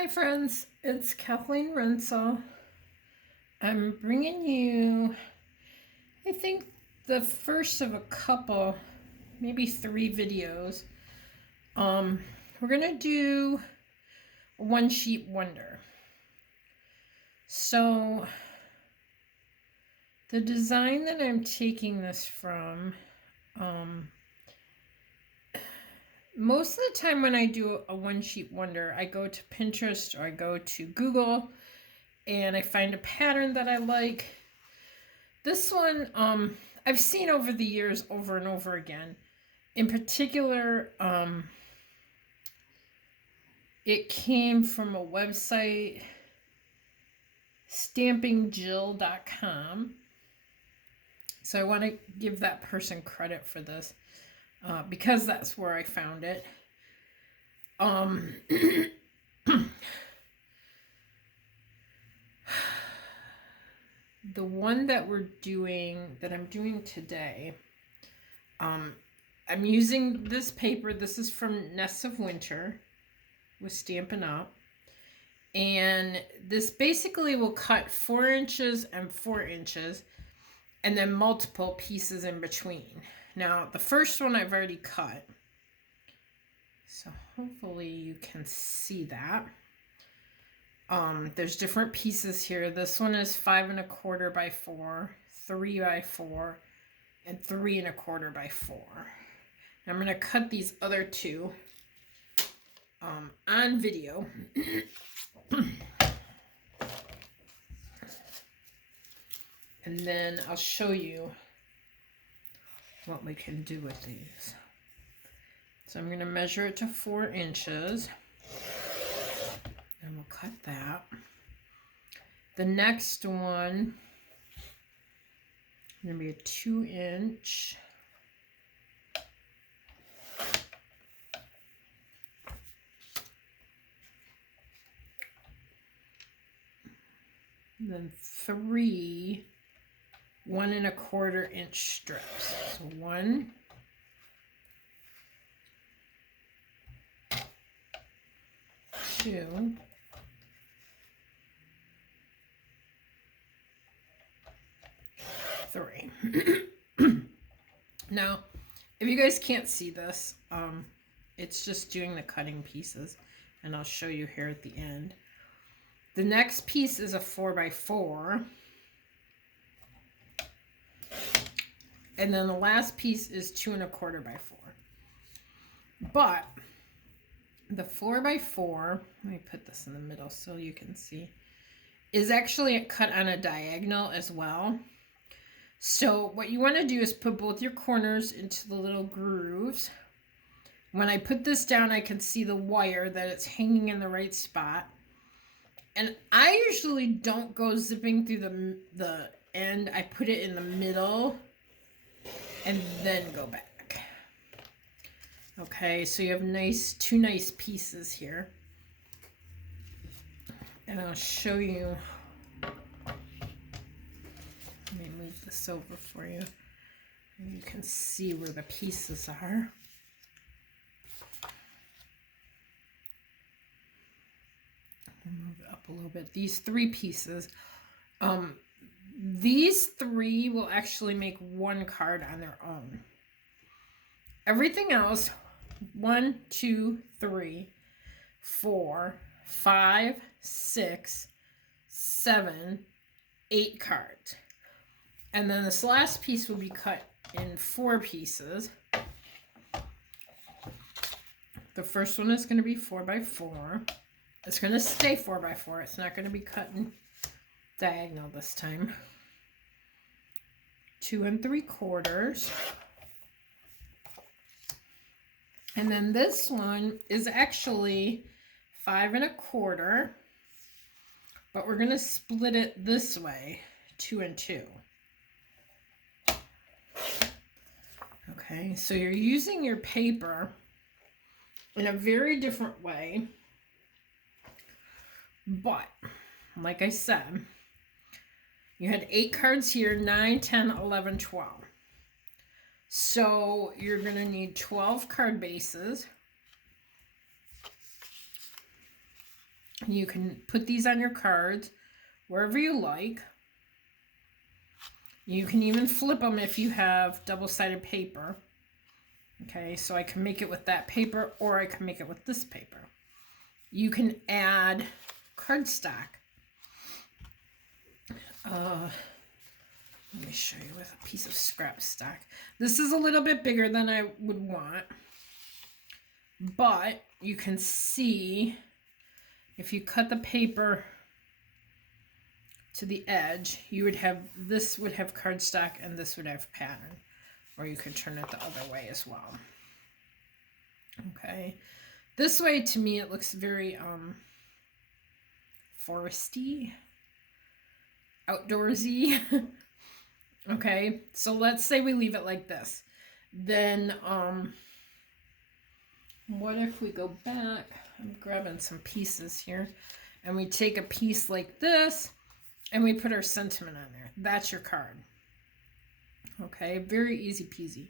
Hi friends, it's Kathleen Rensel. I'm bringing you, I think, the first of a couple, maybe 3 videos. We're gonna do a one sheet wonder. So the design that I'm taking this from, most of the time when I do a one sheet wonder, I go to Pinterest or I go to Google and I find a pattern that I like. This one, I've seen over the years over and over again. In particular, it came from a website, stampingjill.com. So I want to give that person credit for this because that's where I found it. The one that I'm doing today, I'm using this paper. This is from Nests of Winter with Stampin' Up. And this basically will cut 4 inches and 4 inches and then multiple pieces in between. Now, the first one I've already cut. So hopefully you can see that. There's different pieces here. This one is 5 1/4 by 4, 3 by 4, and 3 1/4 by 4. Now I'm going to cut these other two on video. And then I'll show you what we can do with these. So I'm going to measure it to 4 inches. And we'll cut that. The next one is going to be a 2 inch. And then 3 1 1/4 inch strips. So 1, 2, 3. Now, if you guys can't see this, it's just doing the cutting pieces, and I'll show you here at the end. The next piece is a 4 by 4. And then the last piece is 2 1/4 by 4. But the 4 by 4, let me put this in the middle so you can see, is actually cut on a diagonal as well. So what you want to do is put both your corners into the little grooves. When I put this down, I can see the wire that it's hanging in the right spot. And I usually don't go zipping through the end. I put it in the middle and then go back. Okay, so you have two nice pieces here. And I'll show you. Let me move this over for you. You can see where the pieces are. I'll move it up a little bit. These 3 pieces, these 3 will actually make 1 card on their own. Everything else, 1, 2, 3, 4, 5, 6, 7, 8 cards. And then this last piece will be cut in 4 pieces. The first one is going to be 4 by 4. It's going to stay 4 by 4. It's not going to be cut in diagonal this time. 2 3/4. And then this one is actually 5 1/4. But we're going to split it this way, 2 and 2. Okay, so you're using your paper in a very different way. But, like I said, you had 8 cards here, 9, 10, 11, 12. So you're going to need 12 card bases. You can put these on your cards wherever you like. You can even flip them if you have double-sided paper. Okay, so I can make it with that paper, or I can make it with this paper. You can add cardstock. Let me show you with a piece of scrap stock. This is a little bit bigger than I would want, but you can see if you cut the paper to the edge, you would have, this would have cardstock and this would have pattern, or you could turn it the other way as well. Okay, this way to me it looks very foresty, outdoorsy. Okay, so let's say we leave it like this. Then what if we go back? I'm grabbing some pieces here, and we take a piece like this and we put our sentiment on there. That's your card. Okay, very easy peasy.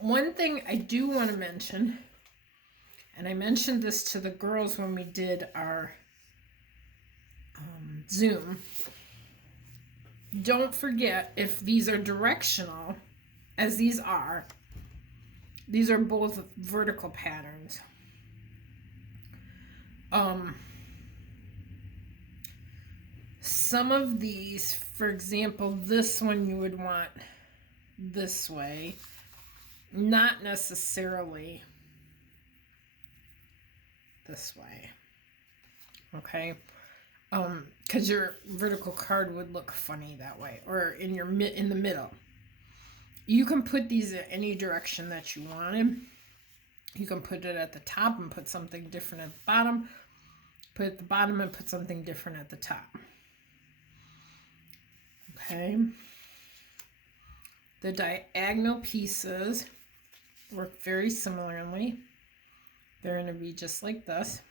One thing I do want to mention, and I mentioned this to the girls when we did our Zoom. Don't forget, if these are directional, as these are both vertical patterns. Some of these, for example, this one you would want this way, not necessarily this way. Okay, because your vertical card would look funny that way, or in the middle. You can put these in any direction that you wanted. You can put it at the top and put something different at the bottom. Put it at the bottom and put something different at the top. Okay. The diagonal pieces work very similarly. They're going to be just like this.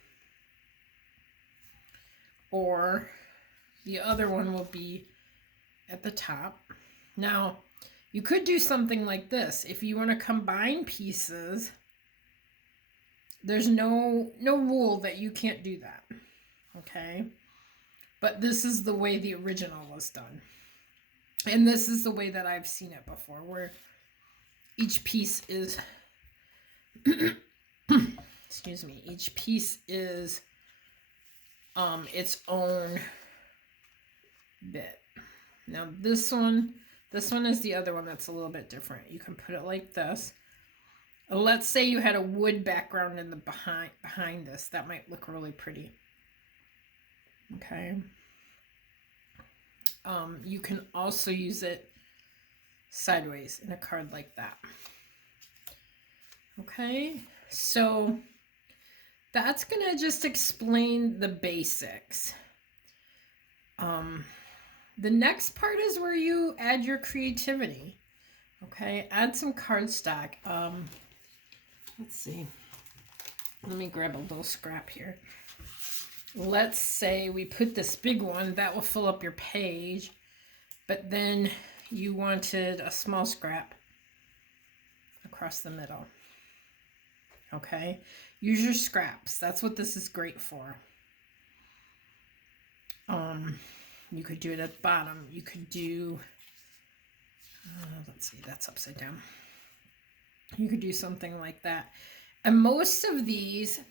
Or the other one will be at the top. Now, you could do something like this. If you want to combine pieces, there's no rule that you can't do that. Okay? But this is the way the original was done. And this is the way that I've seen it before, where each piece is excuse me, each piece is its own bit. Now this one is the other one that's a little bit different. You can put it like this. Let's say you had a wood background in the behind this. That might look really pretty. Okay. You can also use it sideways in a card like that. Okay, so that's gonna just explain the basics. The next part is where you add your creativity. Okay, add some cardstock. Let's see. Let me grab a little scrap here. Let's say we put this big one, that will fill up your page, but then you wanted a small scrap across the middle. Okay, use your scraps. That's what this is great for. You could do it at the bottom. You could do, let's see, that's upside down. You could do something like that. And most of these,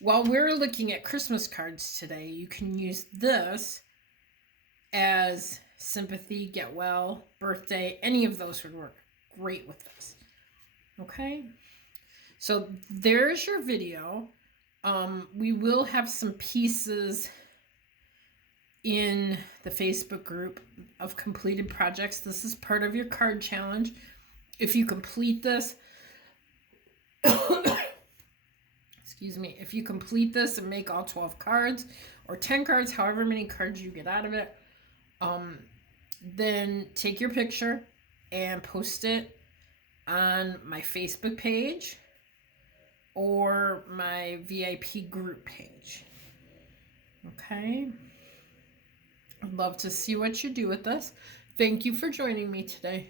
while we're looking at Christmas cards today, you can use this as sympathy, get well, birthday, any of those would work great with this. Okay, so there's your video. We will have some pieces in the Facebook group of completed projects. This is part of your card challenge. If you complete this, excuse me, if you complete this and make all 12 cards or 10 cards, however many cards you get out of it, then take your picture and post it on my Facebook page or my VIP group page. Okay. I'd love to see what you do with this. Thank you for joining me today.